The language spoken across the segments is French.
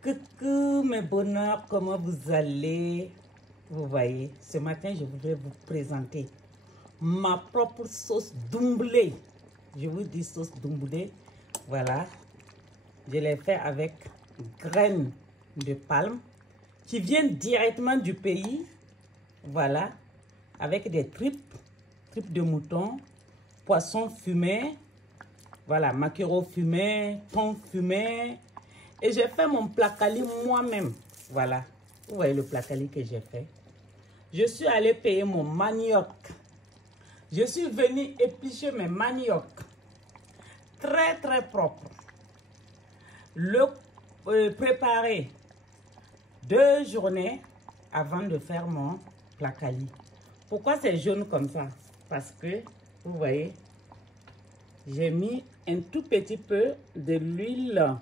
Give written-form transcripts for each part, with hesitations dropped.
Coucou mes bonheurs, comment vous allez? Vous voyez, ce matin, je voudrais vous présenter ma propre sauce doumboulet. Je vous dis sauce doumboulet. Voilà, je l'ai fait avec graines de palme qui viennent directement du pays. Voilà, avec des tripes de mouton, poisson fumé, voilà, maquereau fumé, thon fumé. Et j'ai fait mon placali moi-même. Voilà, vous voyez le placali que j'ai fait. Je suis allée payer mon manioc. Je suis venue éplucher mes manioc. Très propre. Le préparer 2 journées avant de faire mon placali. Pourquoi c'est jaune comme ça? Parce que, vous voyez, j'ai mis un tout petit peu de l'huile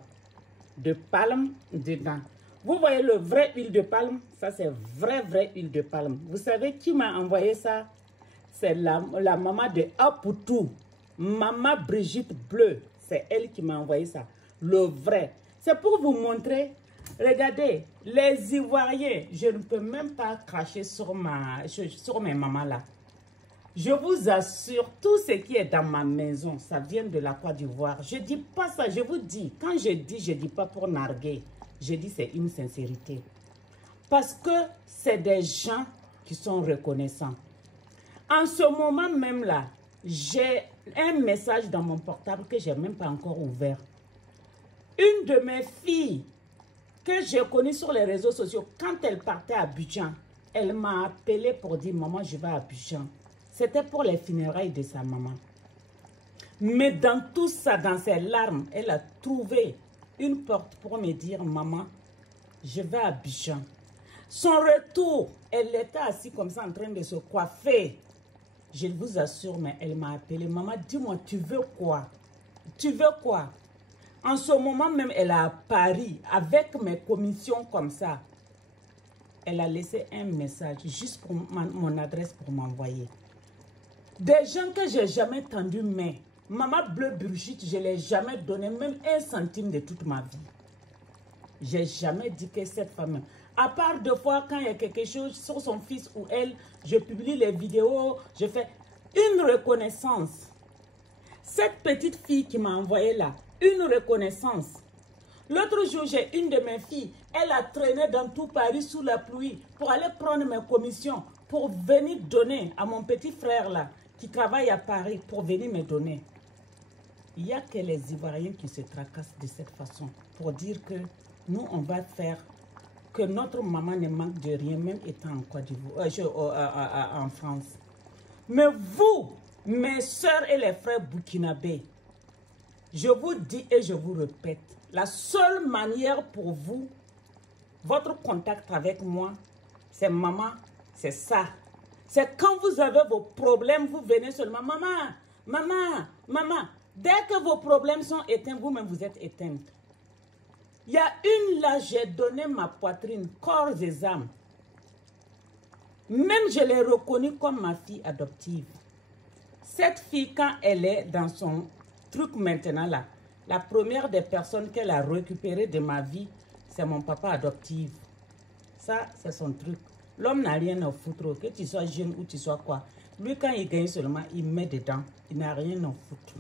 de palme dedans. Vous voyez le vrai huile de palme? Ça, c'est vrai huile de palme. Vous savez qui m'a envoyé ça? C'est la maman de Apoutou. Maman Brigitte Bleu. C'est elle qui m'a envoyé ça. Le vrai. C'est pour vous montrer. Regardez, les Ivoiriens, je ne peux même pas cracher sur mes mamans là. Je vous assure, tout ce qui est dans ma maison, ça vient de la Côte d'Ivoire. Je ne dis pas ça, je vous dis. Quand je dis pas pour narguer. Je dis c'est une sincérité. Parce que c'est des gens qui sont reconnaissants. En ce moment même là, j'ai un message dans mon portable que je n'ai même pas encore ouvert. Une de mes filles que j'ai connue sur les réseaux sociaux, quand elle partait à Abidjan, elle m'a appelé pour dire « Maman, je vais à Abidjan ». C'était pour les funérailles de sa maman. Mais dans tout ça, dans ses larmes, elle a trouvé une porte pour me dire « Maman, je vais à Abidjan ». Son retour, elle était assise comme ça en train de se coiffer. Je vous assure, mais elle m'a appelé. « Maman, dis-moi, tu veux quoi? Tu veux quoi ?» En ce moment même, elle est à Paris avec mes commissions comme ça. Elle a laissé un message juste pour mon adresse pour m'envoyer. Des gens que j'ai jamais tendu main. Maman Bleu Brigitte, je ne l'ai jamais donné même 1 centime de toute ma vie. J'ai jamais dit que cette femme, à part 2 fois quand il y a quelque chose sur son fils ou elle, je publie les vidéos, je fais une reconnaissance. Cette petite fille qui m'a envoyé là, une reconnaissance. L'autre jour, j'ai une de mes filles, elle a traîné dans tout Paris sous la pluie pour aller prendre mes commissions, pour venir donner à mon petit frère là, qui travaille à Paris, pour venir me donner. Il n'y a que les Ivoiriens qui se tracassent de cette façon, pour dire que nous, on va faire que notre maman ne manque de rien, même étant en Côte d'Ivoire, en France. Mais vous, mes soeurs et les frères burkinabés, je vous dis et je vous répète, la seule manière pour vous, votre contact avec moi, c'est maman, c'est ça. C'est quand vous avez vos problèmes, vous venez seulement, maman, maman, maman. Dès que vos problèmes sont éteints, vous-même vous êtes éteinte. Il y a une là, j'ai donné ma poitrine, corps et âme. Même je l'ai reconnue comme ma fille adoptive. Cette fille, quand elle est dans son truc maintenant là, la première des personnes qu'elle a récupérées de ma vie, c'est mon papa adoptif. Ça, c'est son truc. L'homme n'a rien à foutre, que tu sois jeune ou tu sois quoi. Lui, quand il gagne seulement, il met dedans. Il n'a rien à foutre.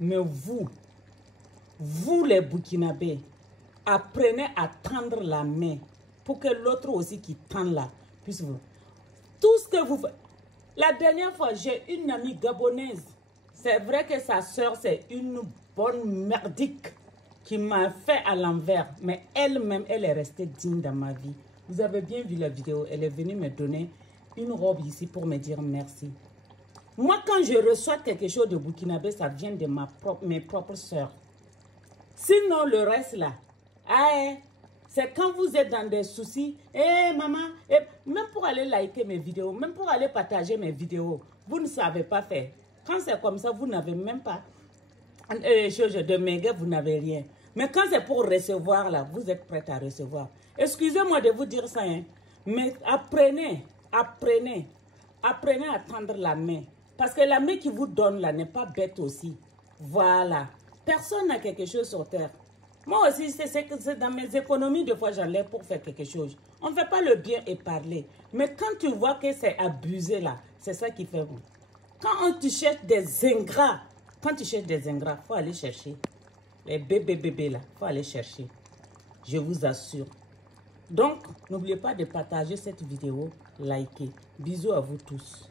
Mais vous les Burkinabés, apprenez à tendre la main pour que l'autre aussi qui tend là puisse vous. Tout ce que vous faites. La dernière fois, j'ai une amie gabonaise. C'est vrai que sa soeur, c'est une bonne merdique qui m'a fait à l'envers. Mais elle-même, elle est restée digne dans ma vie. Vous avez bien vu la vidéo. Elle est venue me donner une robe ici pour me dire merci. Moi, quand je reçois quelque chose de burkinabé, ça vient de mes propres soeurs. Sinon, le reste là, c'est quand vous êtes dans des soucis, maman, même pour aller liker mes vidéos, même pour aller partager mes vidéos, vous ne savez pas faire. Quand c'est comme ça, vous n'avez même pas chose de méga, vous n'avez rien. Mais quand c'est pour recevoir là, vous êtes prête à recevoir. Excusez-moi de vous dire ça, hein, mais apprenez à tendre la main. Parce que la main qui vous donne là n'est pas bête aussi. Voilà. Personne n'a quelque chose sur terre. Moi aussi, c'est dans mes économies, des fois, j'enlève pour faire quelque chose. On ne fait pas le bien et parler. Mais quand tu vois que c'est abusé là, c'est ça qui fait bon. Quand tu cherches des ingrats, il faut aller chercher. Les bébés là, il faut aller chercher. Je vous assure. Donc, n'oubliez pas de partager cette vidéo, liker. Bisous à vous tous.